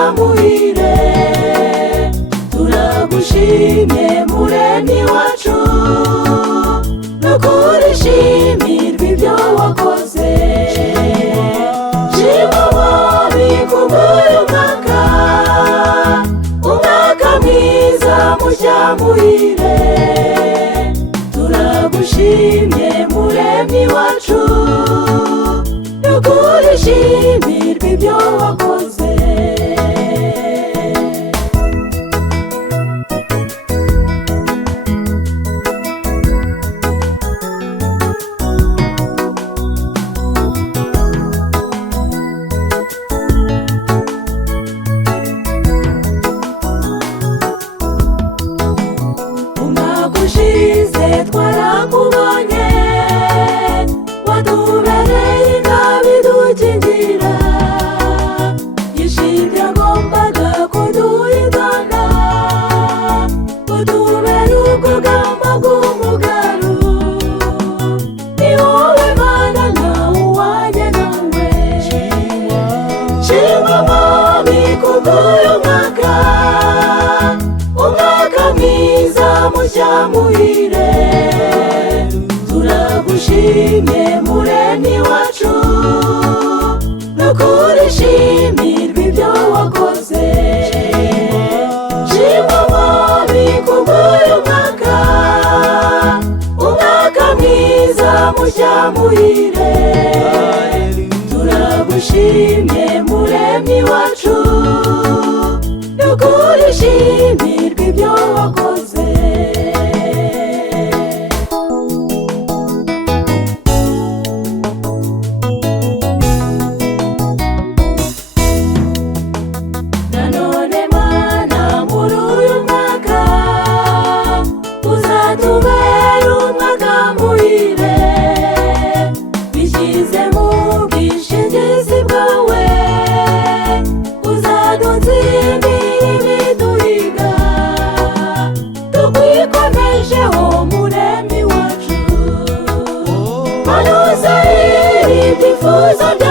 mushyamuhire turagushimye muremyi wacu nukuri shimirwa ibyo wakoze shimwa mwami kubw'uyu mwaka umwaka mwiza mushyamuhire turagushimye muremyi wacu nukuri shimirwa ibyo wakoze ushize twarakubonye watubereye ingabe idukingira yishimye agombaga kuduhitana utubere ubwugamo bw'umugaru ni wowe Mana nawe uwanjye nawe shimwa mwami kubw'uyu mwaka umwaka mwiza mushyamuhire turagushimye muremyi wacu nukuri shimirwa ibyo wakoze shimwa mwami kubw'uyu mwaka umwaka mwiza mushyamuhire turagushimye muremyi wacu nukuri shimirwa ibyo wakoze nanone Mana muri uyu mwaka uzatubera umwaka muhire bishyize mu bwishingizi bwawe uzadutsindira ibiduhiga tukwikomejeho muremyi wacu Mana uzahira ibyifuzo byawe